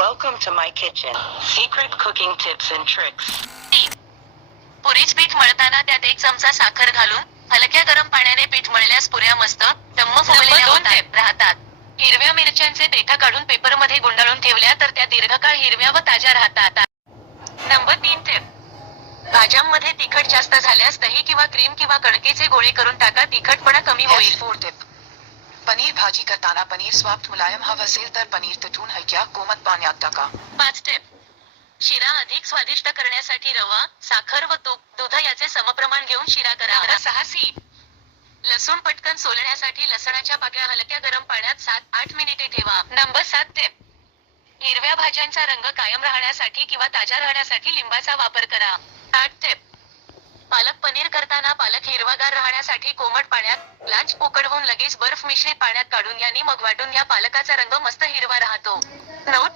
Welcome to my kitchen. Secret cooking tips and tricks. पुरीच पीठ मळताना त्यात 1 चमचा साखर घालून हलक्या गरम पाण्याने पीठ मळल्यास पुऱ्या मस्त टम्म फुगलेल्या राहतात. हिरव्या मिरच्यांचे देठ काढून पेपरमध्ये गुंडाळून ठेवल्या तर त्या दीर्घकाळ हिरव्या व ताज्या राहतात. Number 3 tip. भाज्यांमध्ये तिखट जास्त झाल्यास दही किंवा क्रीम किंवा कणकेचे गोळे करून टाका, तिखटपणा कमी होईल. 4 टिप. पनीर भाजी करताना पनीर सॉफ्ट मुलायम हवं असेल तर पनीर तुटून हलक्या कोमट पाण्यात टाका. 5 टिप. शिरा अधिक स्वादिष्ट करण्यासाठी रवा, साखर व तूप, दूध याचे समप्रमाण घेऊन शिरा करा. Number 6 C. लसूण पटकन सोलण्यासाठी लसणाच्या पाकळ्या हलक्या गरम पाण्यात 7-8 मिनिटे ठेवा. Number 7 tip. हिरव्या भाज्यांचा रंग कायम राहण्यासाठी किंवा ताज्या राहण्यासाठी लिंबाचा वापर करा. 8 टिप. पालक पनीर करताना पालक हिरवागार राहण्यासाठी कोमट पाण्यात लांच उकडवून लगेच बर्फ मिश्रित पाण्यात काढून यांनी मग वाटून या पालकाचा रंग मस्त हिरवा राहतो. 9